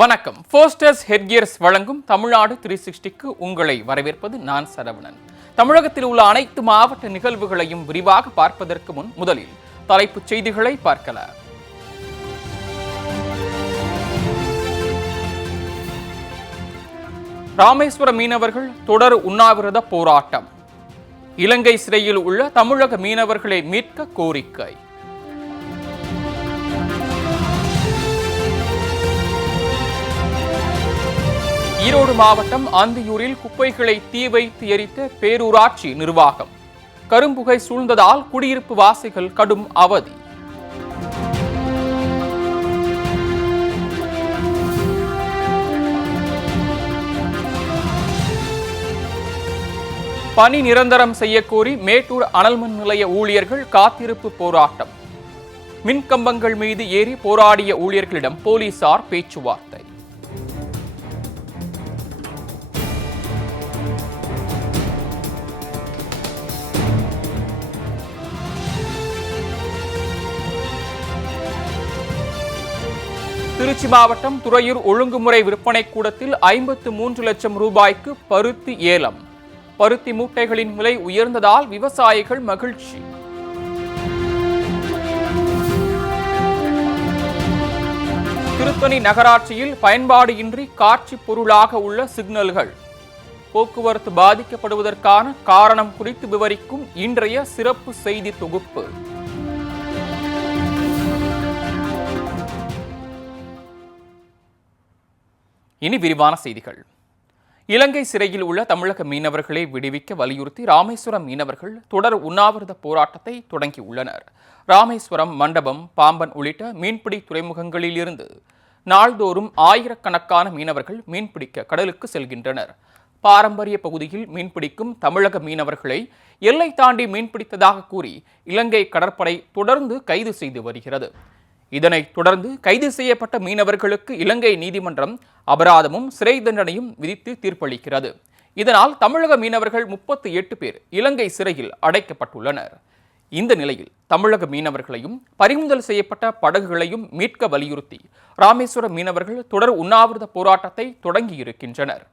வணக்கம். ஃபர்ஸ்டர்ஸ் ஹெட்கியர்ஸ் வழங்கும் தமிழ்நாடு 360க்கு உங்களை வரவேற்பது நான் சரவணன். தமிழகத்தில் உள்ள அனைத்து மாவட்ட நிகழ்வுகளையும் விரிவாக பார்ப்பதற்கு முன் முதலில் தலைப்புச் செய்திகளை பார்க்கலாம். ராமேஸ்வர மீனவர்கள் தொடர் உண்ணாவிரத போராட்டம். இலங்கை சிறையில் உள்ள தமிழக மீனவர்களை மீட்க கோரிக்கை. ஈரோடு மாவட்டம் அந்தியூரில் குப்பைகளை தீ வைத்து எரித்த பேரூராட்சி நிர்வாகம். கரும்புகை சூழ்ந்ததால் குடியிருப்பு வாசிகள் கடும் அவதி. பணி நிரந்தரம் செய்யக்கோரி மேட்டூர் அனல்மின் நிலைய ஊழியர்கள் காத்திருப்பு போராட்டம். மின்கம்பங்கள் மீது ஏறி போராடிய ஊழியர்களிடம் போலீசார் பேச்சுவார்த்தை. திருச்சி மாவட்டம் துறையூர் ஒழுங்குமுறை விற்பனை கூடத்தில் 53 லட்சம் ரூபாய்க்கு பருத்தி ஏலம். பருத்தி மூட்டைகளின் விலை உயர்ந்ததால் விவசாயிகள் மகிழ்ச்சி. திருத்தணி நகராட்சியில் பயன்பாடு இன்றி காட்சி பொருளாக உள்ள சிக்னல்கள். போக்குவரத்து பாதிக்கப்படுவதற்கான காரணம் குறித்து விவரிக்கும் இன்றைய சிறப்பு செய்தி தொகுப்பு. இனி விரிவான செய்திகள். இலங்கை சிறையில் உள்ள தமிழக மீனவர்களை விடுவிக்க வலியுறுத்தி ராமேஸ்வரம் மீனவர்கள் தொடர் உண்ணாவிரத போராட்டத்தை தொடங்கியுள்ளனர். ராமேஸ்வரம், மண்டபம், பாம்பன் உள்ளிட்ட மீன்பிடி துறைமுகங்களில் இருந்து நாள்தோறும் ஆயிரக்கணக்கான மீனவர்கள் மீன்பிடிக்க கடலுக்கு செல்கின்றனர். பாரம்பரிய பகுதியில் மீன்பிடிக்கும் தமிழக மீனவர்களை எல்லை தாண்டி மீன்பிடித்ததாக கூறி இலங்கை கடற்படை தொடர்ந்து கைது செய்து வருகிறது. இதனைத் தொடர்ந்து கைது செய்யப்பட்ட மீனவர்களுக்கு இலங்கை நீதிமன்றம் அபராதமும் சிறை தண்டனையும் விதித்து தீர்ப்பளிக்கிறது. இதனால் தமிழக மீனவர்கள் 38 பேர் இலங்கை சிறையில் அடைக்கப்பட்டுள்ளனர். இந்த நிலையில் தமிழக மீனவர்களையும் பறிமுதல் செய்யப்பட்ட படகுகளையும் மீட்க வலியுறுத்தி ராமேஸ்வரம் மீனவர்கள் தொடர் உண்ணாவிரத போராட்டத்தை தொடங்கியிருக்கின்றனர்.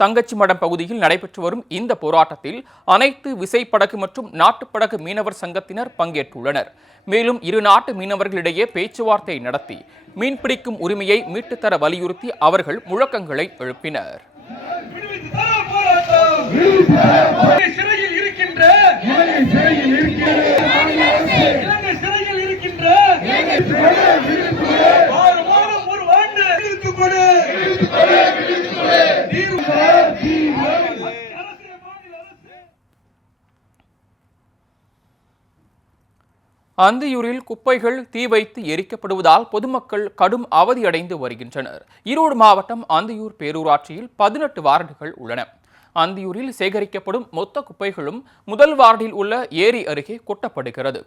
தங்கச்சிமடம் பகுதியில் நடைபெற்று வரும் இந்த போராட்டத்தில் அனைத்து விசைப்படகு மற்றும் நாட்டுப்படகு மீனவர் சங்கத்தினர் பங்கேற்றுள்ளனர். மேலும் இரு நாட்டு மீனவர்களிடையே பேச்சுவார்த்தை நடத்தி மீன்பிடிக்கும் உரிமையை மீட்டுத்தர வலியுறுத்தி அவர்கள் முழக்கங்களை எழுப்பினர். அந்தியூரில் குப்பைகள் தீ வைத்து எரிக்கப்படுவதால் பொதுமக்கள் கடும் அவதியடைந்து வருகின்றனர். ஈரோடு மாவட்டம் அந்தியூர் பேரூராட்சியில் 18 வார்டுகள் உள்ளன. அந்தியூரில் சேகரிக்கப்படும் மொத்த குப்பைகளும் முதல் வார்டில் உள்ள ஏரி அருகே கொட்டப்படுகிறது.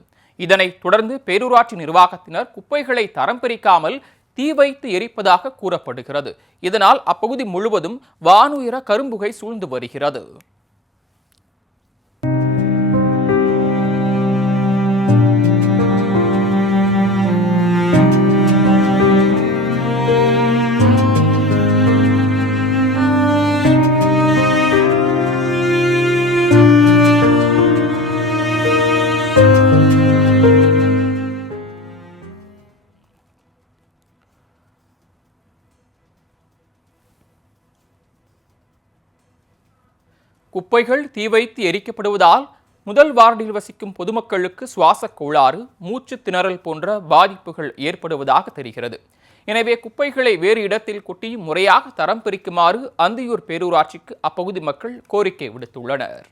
இதனைத் தொடர்ந்து பேரூராட்சி நிர்வாகத்தினர் குப்பைகளை தரம் பிரிக்காமல் தீ வைத்து எரிப்பதாக கூறப்படுகிறது. இதனால் அப்பகுதி முழுவதும் வானுயர கரும்புகை சூழ்ந்து வருகிறது. குப்பைகள் தீ வைத்து எரிக்கப்படுவதால் முதல் வார்டில் வசிக்கும் பொதுமக்களுக்கு சுவாச கோளாறு, மூச்சு திணறல் போன்ற பாதிப்புகள் ஏற்படுவதாக தெரிகிறது. எனவே குப்பைகளை வேறு இடத்தில் கொட்டி முறையாக தரம் பிரிக்குமாறு அந்தியூர் பேரூராட்சிக்கு அப்பகுதி மக்கள் கோரிக்கை விடுத்துள்ளனர்.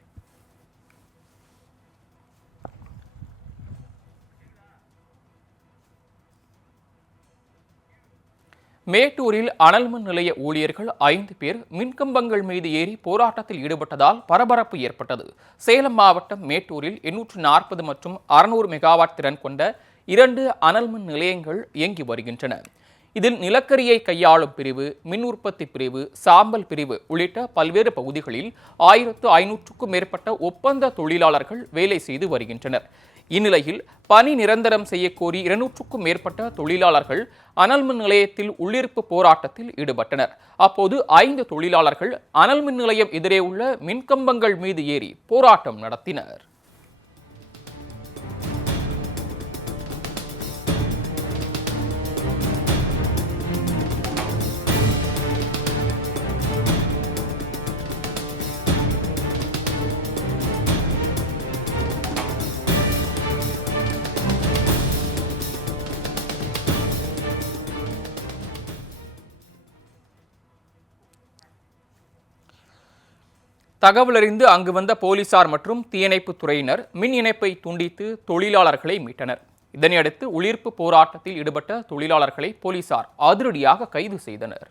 மேட்டூரில் அனல்மின் நிலைய ஊழியர்கள் 5 பேர் மின்கம்பங்கள் மீது ஏறி போராட்டத்தில் ஈடுபட்டதால் பரபரப்பு ஏற்பட்டது. சேலம் மாவட்டம் மேட்டூரில் 840 மற்றும் 600 மெகாவாட் திறன் கொண்ட 2 அனல்மின் நிலையங்கள் இயங்கி வருகின்றன. இதில் நிலக்கரியை கையாளும் பிரிவு, மின் உற்பத்தி பிரிவு, சாம்பல் பிரிவு உள்ளிட்ட பல்வேறு பகுதிகளில் 1500க்கும் மேற்பட்ட ஒப்பந்த தொழிலாளர்கள் வேலை செய்து வருகின்றனர். இந்நிலையில் பணி நிரந்தரம் செய்யக்கோரி 200க்கும் மேற்பட்ட தொழிலாளர்கள் அனல் மின் நிலையத்தில் உள்ளிருப்பு போராட்டத்தில் ஈடுபட்டனர். அப்போது 5 தொழிலாளர்கள் அனல் மின் நிலையம் எதிரே உள்ள மின்கம்பங்கள் மீது ஏறி போராட்டம் நடத்தினர். தகவலறிந்து அங்கு வந்த போலீசார் மற்றும் தீயணைப்புத் துறையினர் மின் இணைப்பை துண்டித்து தொழிலாளர்களை மீட்டனர். இதனையடுத்து உள்ளிருப்பு போராட்டத்தில் ஈடுபட்ட தொழிலாளர்களை போலீசார் அதிரடியாக கைது செய்தனர்.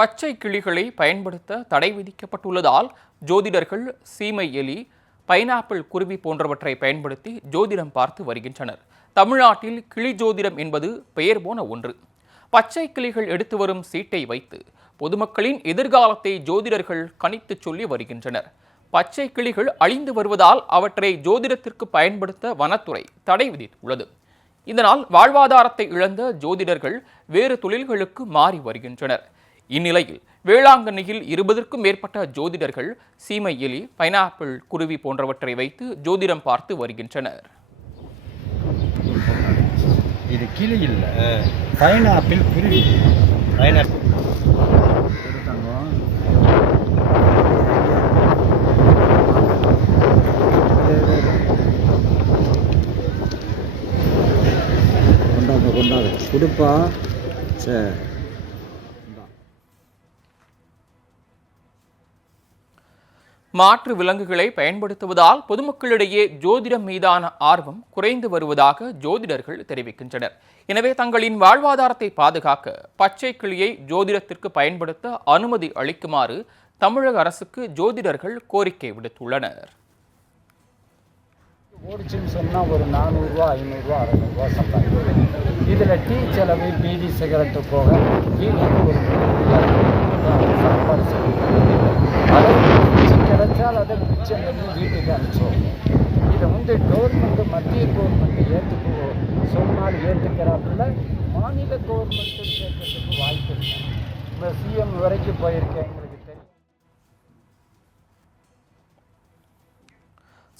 பச்சை கிளிகளை பயன்படுத்த தடை விதிக்கப்பட்டுள்ளதால் ஜோதிடர்கள் சீமை எலி, பைனாப்பிள் குருவி போன்றவற்றை பயன்படுத்தி ஜோதிடம் பார்த்து வருகின்றனர். தமிழ்நாட்டில் கிளி ஜோதிடம் என்பது பெயர் போன ஒன்று. பச்சை கிளிகள் எடுத்து வரும் சீட்டை வைத்து பொதுமக்களின் எதிர்காலத்தை ஜோதிடர்கள் கணித்து சொல்லி வருகின்றனர். பச்சை கிளிகள் அழிந்து வருவதால் அவற்றை ஜோதிடத்திற்கு பயன்படுத்த வனத்துறை தடை விதித்துள்ளது. இதனால் வாழ்வாதாரத்தை இழந்த ஜோதிடர்கள் வேறு தொழில்களுக்கு மாறி வருகின்றனர். இந்நிலையில் வேளாங்கண்ணியில் 20க்கும் மேற்பட்ட ஜோதிடர்கள் சீமை எலி, பைனாப்பிள் குருவி போன்றவற்றை வைத்து ஜோதிடம் பார்த்து வருகின்றனர். இது கிளி இல்லை, பைனாப்பிள் குருவி. பைனாப்பிள் கொண்டாது கொடுப்பா. சரி, மாற்று விலங்குகளை பயன்படுத்துவதால் பொதுமக்களிடையே ஜோதிடம் மீதான ஆர்வம் குறைந்து வருவதாக ஜோதிடர்கள் தெரிவிக்கின்றனர். எனவே தங்களின் வாழ்வாதாரத்தை பாதுகாக்க பச்சை கிளியை ஜோதிடத்திற்கு பயன்படுத்த அனுமதி அளிக்குமாறு தமிழக அரசுக்கு ஜோதிடர்கள் கோரிக்கை விடுத்துள்ளனர். ஓடிச்சுன்னு சொன்னால் ஒரு 400 ரூபா, 500 ரூபா, 600 ரூபா சம்பாதிக்கும். இதில் டீ செலவு, பீடி சிகரெட்டு போக வீட்டுக்கு ஒரு சாப்பாடு அதை கிடைச்சால் அதை மிச்சம் பண்ணி வீட்டுக்கு அனுப்பிச்சோம். இதை கவர்மெண்ட்டு, மத்திய கவர்மெண்ட்டு சொன்னால் ஏற்றுக்கிறாப்புல மாநில கவர்மெண்ட்டு கேட்கறதுக்கு வாய்ப்பு இல்லை. இப்போ சிஎம் வரைக்கும் போயிருக்கேன். எங்களுக்கு தெரியும்.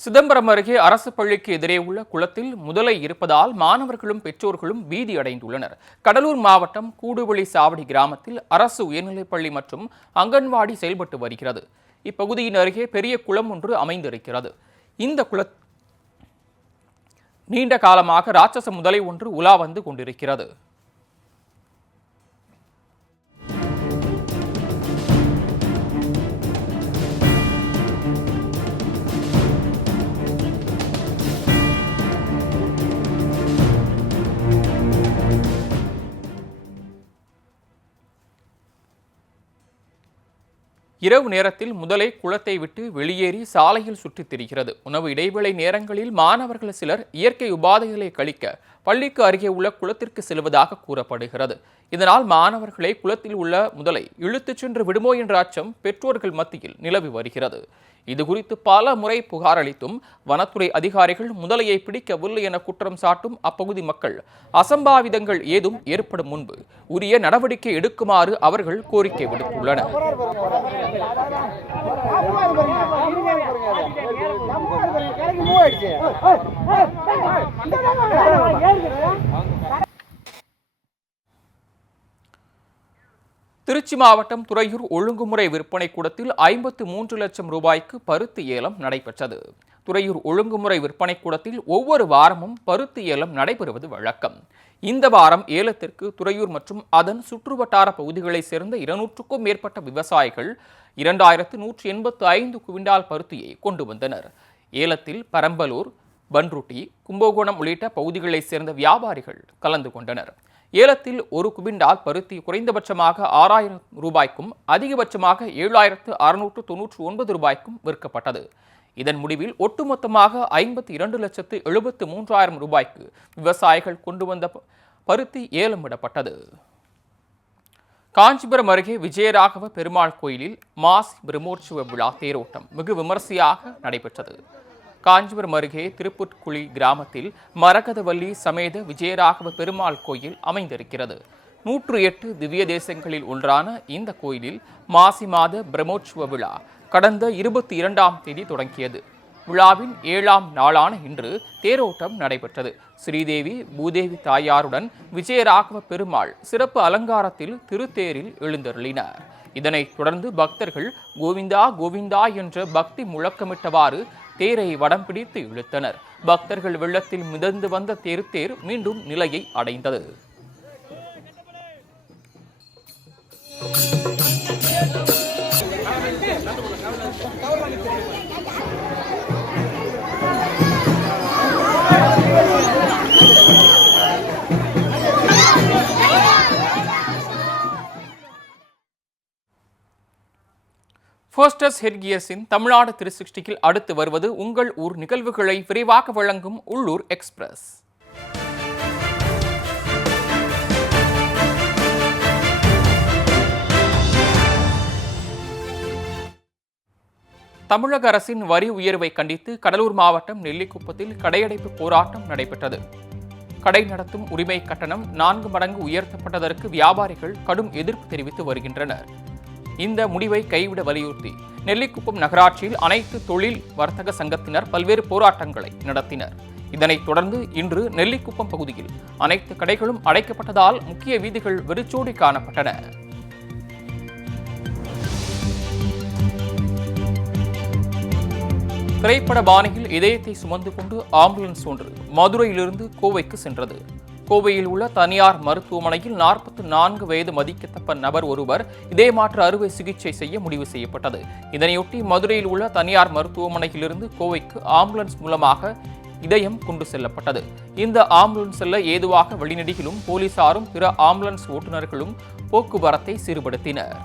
சிதம்பரம் அருகே அரசு பள்ளிக்கு எதிரே உள்ள குளத்தில் முதலை இருப்பதால் மாணவர்களும் பெற்றோர்களும் பீதி அடைந்துள்ளனர். கடலூர் மாவட்டம் கூடுவெளி சாவடி கிராமத்தில் அரசு உயர்நிலைப்பள்ளி மற்றும் அங்கன்வாடி செயல்பட்டு வருகிறது. இப்பகுதியின் அருகே பெரிய குளம் ஒன்று அமைந்திருக்கிறது. இந்த குள நீண்ட காலமாக ராட்சச முதலை ஒன்று உலா வந்து கொண்டிருக்கிறது. இரவு நேரத்தில் முதலை குளத்தை விட்டு வெளியேறி சாலையில் சுற்றித் திரிகிறது. உணவு இடைவேளை நேரங்களில் மாணவர்கள் சிலர் இயற்கை உபாதைகளை கழிக்க பள்ளிக்கு அருகே உள்ள குளத்திற்கு செல்வதாக கூறப்படுகிறது. இதனால் மாணவர்களை குளத்தில் உள்ள முதலை இழுத்துச் சென்று விடுமோ என்ற அச்சம் பெற்றோர்கள் மத்தியில் நிலவி வருகிறது. இதுகுறித்து பல முறை புகார் அளித்தும் வனத்துறை அதிகாரிகள் முதலையை பிடிக்கவில்லை என குற்றம் சாட்டும் அப்பகுதி மக்கள் அசம்பாவிதங்கள் ஏதும் ஏற்படும் முன்பு உரிய நடவடிக்கை எடுக்குமாறு அவர்கள் கோரிக்கை விடுத்துள்ளனர். திருச்சி மாவட்டம் துறையூர் ஒழுங்குமுறை விற்பனை கூடத்தில் 53 லட்சம் ரூபாய்க்கு பருத்தி ஏலம் நடைபெற்றது. துறையூர் ஒழுங்குமுறை விற்பனை கூடத்தில் ஒவ்வொரு வாரமும் பருத்தி ஏலம் நடைபெறுவது வழக்கம். இந்த வாரம் ஏலத்திற்கு துறையூர் மற்றும் அதன் சுற்றுவட்டார பகுதிகளைச் சேர்ந்த 200க்கும் மேற்பட்ட விவசாயிகள் 2185 குவிண்டால் பருத்தியை கொண்டு வந்தனர். ஏலத்தில் பரம்பலூர், பன்ருட்டி, கும்பகோணம் உள்ளிட்ட பகுதிகளைச் சேர்ந்த வியாபாரிகள் கலந்து கொண்டனர். ஏலத்தில் ஒரு குவிண்டால் பருத்தி குறைந்தபட்சமாக 6000 ரூபாய்க்கும் அதிகபட்சமாக 7699 ரூபாய்க்கும் விற்கப்பட்டது. இதன் முடிவில் ஒட்டுமொத்தமாக 52,73,000 ரூபாய்க்கு விவசாயிகள் கொண்டு வந்த பருத்தி ஏலம் விடப்பட்டது. காஞ்சிபுரம் அருகே விஜயராகவ பெருமாள் கோயிலில் மாசி பிரம்மோற்சவ விழா தேரோட்டம் வெகு விமரிசையாக நடைபெற்றது. காஞ்சிபுரம் அருகே திருப்புட்குழி கிராமத்தில் மரகதவல்லி சமேத விஜயராகவ பெருமாள் கோயில் அமைந்திருக்கிறது. 108 திவ்ய தேசங்களில் ஒன்றான இந்த கோயிலில் மாசி மாத பிரம்மோற்சவ விழா கடந்த 22ஆம் தேதி தொடங்கியது. விழாவின் 7ஆம் நாளான இன்று தேரோட்டம் நடைபெற்றது. ஸ்ரீதேவி பூதேவி தாயாருடன் விஜயராகவ பெருமாள் சிறப்பு அலங்காரத்தில் திருத்தேரில் எழுந்தருளினார். இதனைத் தொடர்ந்து பக்தர்கள் கோவிந்தா கோவிந்தா என்ற பக்தி முழக்கமிட்டவாறு தேரை வடம் பிடித்து இழுத்தனர். பக்தர்கள் வெள்ளத்தில் மிதந்து வந்த தேர் மீண்டும் நிலையை அடைந்தது. ஃபர்ஸ்டஸ் ஹெட்கியர்ஸின் தமிழ்நாடு 360ல் அடுத்து வருவது உங்கள் ஊர் நிகழ்வுகளை விரைவாக வழங்கும் உள்ளூர் எக்ஸ்பிரஸ். தமிழக அரசின் வரி உயர்வை கண்டித்து கடலூர் மாவட்டம் நெல்லிக்குப்பத்தில் கடையடைப்பு போராட்டம் நடைபெற்றது. கடை நடத்தும் உரிமை கட்டணம் 4 மடங்கு உயர்த்தப்பட்டதற்கு வியாபாரிகள் கடும் எதிர்ப்பு தெரிவித்து வருகின்றனர். இந்த முடிவை கைவிட வலியுறுத்தி நெல்லிக்குப்பம் நகராட்சியில் அனைத்து தொழில் வர்த்தக சங்கத்தினர் பல்வேறு போராட்டங்களை நடத்தினர். இதனைத் தொடர்ந்து இன்று நெல்லிக்குப்பம் பகுதியில் அனைத்து கடைகளும் அடைக்கப்பட்டதால் முக்கிய வீதிகள் வெறிச்சோடி காணப்பட்டன. திரைப்பட பாணியில் இதயத்தை சுமந்து கொண்டு ஆம்புலன்ஸ் ஒன்று மதுரையிலிருந்து கோவைக்கு சென்றது. கோவையில் உள்ள தனியார் மருத்துவமனையில் 44 வயது மதிக்கத்தக்க நபர் ஒருவர் இதயமாற்று அறுவை சிகிச்சை செய்ய முடிவு செய்யப்பட்டது. இதனையொட்டி மதுரையில் உள்ள தனியார் மருத்துவமனையிலிருந்து கோவைக்கு ஆம்புலன்ஸ் மூலமாக இதயம் கொண்டு செல்லப்பட்டது. இந்த ஆம்புலன்ஸ் செல்ல ஏதுவாக வழிநெடுகிலும் போலீசாரும் பிற ஆம்புலன்ஸ் ஓட்டுநர்களும் போக்குவரத்தை சீர்படுத்தினர்.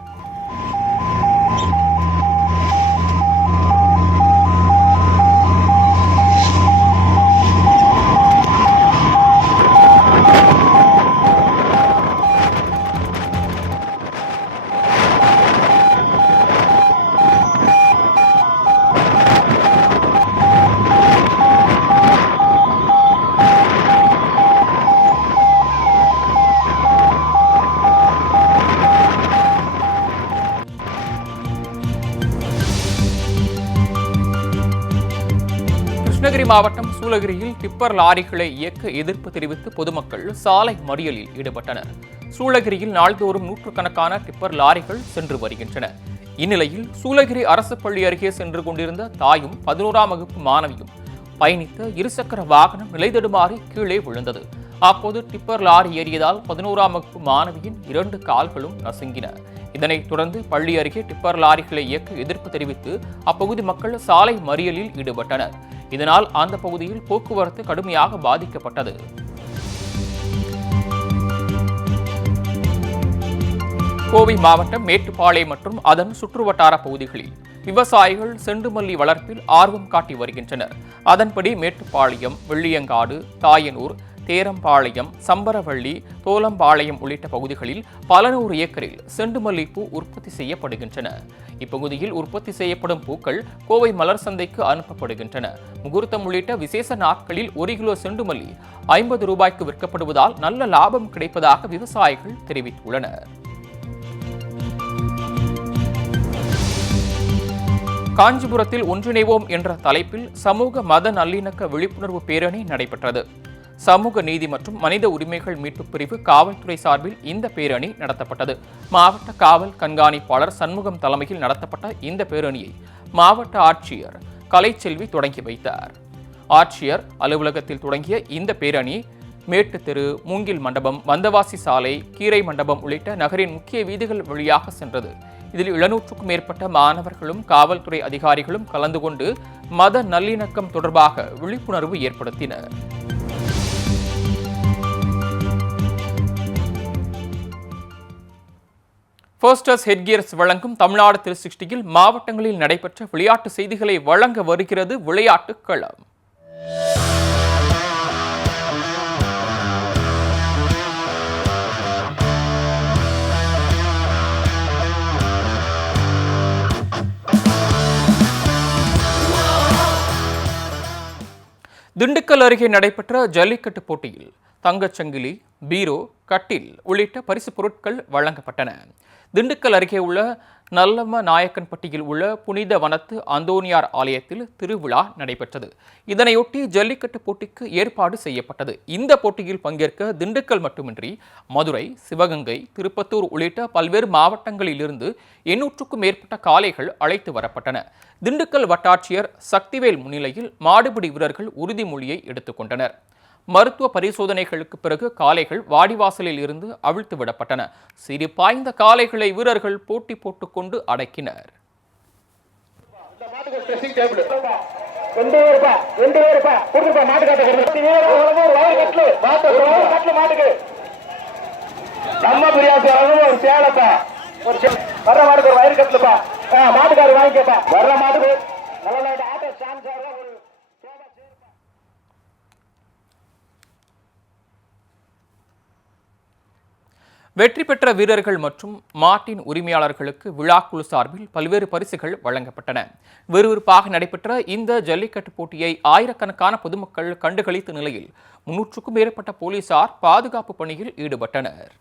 கிருஷ்ணகிரி மாவட்டம் சூளகிரியில் டிப்பர் லாரிகளை இயக்க எதிர்ப்பு தெரிவித்து பொதுமக்கள் சாலை மறியலில் ஈடுபட்டனர். சூளகிரியில் நாள்தோறும் நூற்றுக்கணக்கான டிப்பர் லாரிகள் சென்று வருகின்றன. இந்நிலையில் சூளகிரி அரசு பள்ளி அருகே சென்று கொண்டிருந்த தாயும் 11ஆம் வகுப்பு மாணவியும் பயணித்த இருசக்கர வாகனம் நிலைதடுமாறி கீழே விழுந்தது. அப்போது டிப்பர் லாரி ஏறியதால் 11ஆம் வகுப்பு மாணவியின் 2 கால்களும் நசுங்கின. இதனைத் தொடர்ந்து பள்ளி அருகே டிப்பர் லாரிகளை இயக்க எதிர்ப்பு தெரிவித்து அப்பகுதி மக்கள் சாலை மறியலில் ஈடுபட்டனர். இதனால் அந்த பகுதியில் போக்குவரத்து கடுமையாக பாதிக்கப்பட்டது. கோவை மாவட்டம் மேட்டுப்பாளையம் மற்றும் அதன் சுற்றுவட்டார பகுதிகளில் விவசாயிகள் செண்டுமல்லி வளர்ப்பில் ஆர்வம் காட்டி வருகின்றனர். அதன்படி மேட்டுப்பாளையம், வெள்ளியங்காடு, தாயனூர், தேரம்பாளையம், சம்பரவள்ளி, தோலம்பாளையம் உள்ளிட்ட பகுதிகளில் பல 100 ஏக்கரில் செண்டுமல்லி பூ உற்பத்தி செய்யப்படுகின்றன. இப்பகுதியில் உற்பத்தி செய்யப்படும் பூக்கள் கோவை மலர் சந்தைக்கு அனுப்பப்படுகின்றன. முகூர்த்தம் உள்ளிட்ட விசேஷ நாட்களில் 1 கிலோ செண்டுமல்லி 50 ரூபாய்க்கு விற்கப்படுவதால் நல்ல லாபம் கிடைப்பதாக விவசாயிகள் தெரிவித்துள்ளனர். காஞ்சிபுரத்தில் ஒன்றிணைவோம் என்ற தலைப்பில் சமூக மத நல்லிணக்க விழிப்புணர்வு பேரணி நடைபெற்றது. சமூக நீதி மற்றும் மனித உரிமைகள் மீட்பு பிரிவு காவல்துறை சார்பில் இந்த பேரணி நடத்தப்பட்டது. மாவட்ட காவல் கண்காணிப்பாளர் சண்முகம் தலைமையில் நடத்தப்பட்ட இந்த பேரணியை மாவட்ட ஆட்சியர் கலைச்செல்வி தொடங்கி வைத்தார். ஆட்சியர் அலுவலகத்தில் தொடங்கிய இந்த பேரணி மேட்டு தெரு, மூங்கில் மண்டபம், வந்தவாசி சாலை, கீரை மண்டபம் உள்ளிட்ட நகரின் முக்கிய வீதிகள் வழியாக சென்றது. இதில் 700க்கும் மேற்பட்ட மாணவர்களும் காவல்துறை அதிகாரிகளும் கலந்து கொண்டு மத நல்லிணக்கம் தொடர்பாக விழிப்புணர்வு ஏற்படுத்தினர். ஃபர்ஸ்டஸ் ஹெட்கியர்ஸ் வழங்கும் தமிழ்நாடு 360ல் மாவட்டங்களில் நடைபெற்ற விளையாட்டு செய்திகளை வழங்க வருகிறது விளையாட்டு களம். திண்டுக்கல் அருகே நடைபெற்ற ஜல்லிக்கட்டு போட்டியில் தங்கச்சங்கிலி, பீரோ, கட்டில் உள்ளிட்ட பரிசுப் பொருட்கள் வழங்கப்பட்டன. திண்டுக்கல் அருகே உள்ள நல்லம்ம நாயக்கன்பட்டியில் உள்ள புனித வனத்து அந்தோனியார் ஆலயத்தில் திருவிழா நடைபெற்றது. இதனையொட்டி ஜல்லிக்கட்டு போட்டிக்கு ஏற்பாடு செய்யப்பட்டது. இந்த போட்டியில் பங்கேற்க திண்டுக்கல் மட்டுமின்றி மதுரை, சிவகங்கை, திருப்பத்தூர் உள்ளிட்ட பல்வேறு மாவட்டங்களிலிருந்து 800க்கும் மேற்பட்ட காளைகள் அழைத்து வரப்பட்டன. திண்டுக்கல் வட்டாட்சியர் சக்திவேல் முன்னிலையில் மாடுபிடி வீரர்கள் உறுதிமொழியை எடுத்துக்கொண்டனர். மருத்துவ பரிசோதனைகளுக்கு பிறகு காளைகள் வாடிவாசலில் இருந்து அவிழ்த்து விடப்பட்டன. சிறு பாய்ந்த காளைகளை வீரர்கள் போட்டி போட்டுக் கொண்டு அடக்கினர். வெற்றி பெற்ற வீரர்கள் மற்றும் மாட்டின் உரிமையாளர்களுக்கு விழாக்குழு சார்பில் பல்வேறு பரிசுகள் வழங்கப்பட்டன. விறுவிறுப்பாக நடைபெற்ற இந்த ஜல்லிக்கட்டு போட்டியை ஆயிரக்கணக்கான பொதுமக்கள் கண்டுகளித்த நிலையில் 300க்கும் மேற்பட்ட போலீசார் பாதுகாப்பு பணியில் ஈடுபட்டனர்.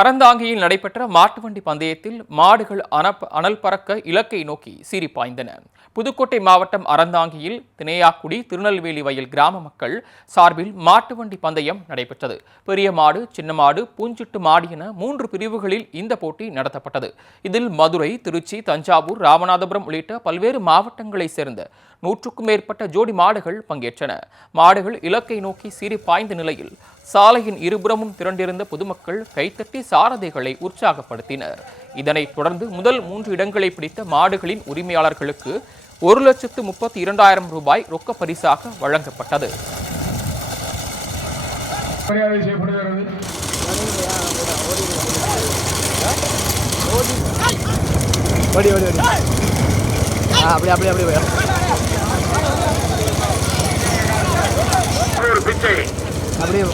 அறந்தாங்கியில் நடைபெற்ற மாட்டுவண்டி பந்தயத்தில் மாடுகள் அனல் பறக்க இலக்கை நோக்கி சீறி பாய்ந்தன. புதுக்கோட்டை மாவட்டம் அறந்தாங்கியில் தினையாக்குடி, திருநெல்வேலி வயல் கிராம மக்கள் சார்பில் மாட்டுவண்டி பந்தயம் நடைபெற்றது. பெரிய மாடு, சின்ன மாடு, பூஞ்சிட்டு மாடு என 3 பிரிவுகளில் இந்த போட்டி நடத்தப்பட்டது. இதில் மதுரை, திருச்சி, தஞ்சாவூர், ராமநாதபுரம் உள்ளிட்ட பல்வேறு மாவட்டங்களைச் சேர்ந்த 100க்கும் மேற்பட்ட ஜோடி மாடுகள் பங்கேற்றன. மாடுகள் இலக்கை நோக்கி சீறி பாய்ந்த நிலையில் சாலையின் இருபுறமும் திரண்டிருந்த பொதுமக்கள் கைத்தட்டி சாரதிகளை உற்சாகப்படுத்தினர். இதனைத் தொடர்ந்து முதல் 3 இடங்களை பிடித்த மாடுகளின் உரிமையாளர்களுக்கு 1,32,000 ரூபாய் ரொக்க பரிசாக வழங்கப்பட்டது. அப்படியே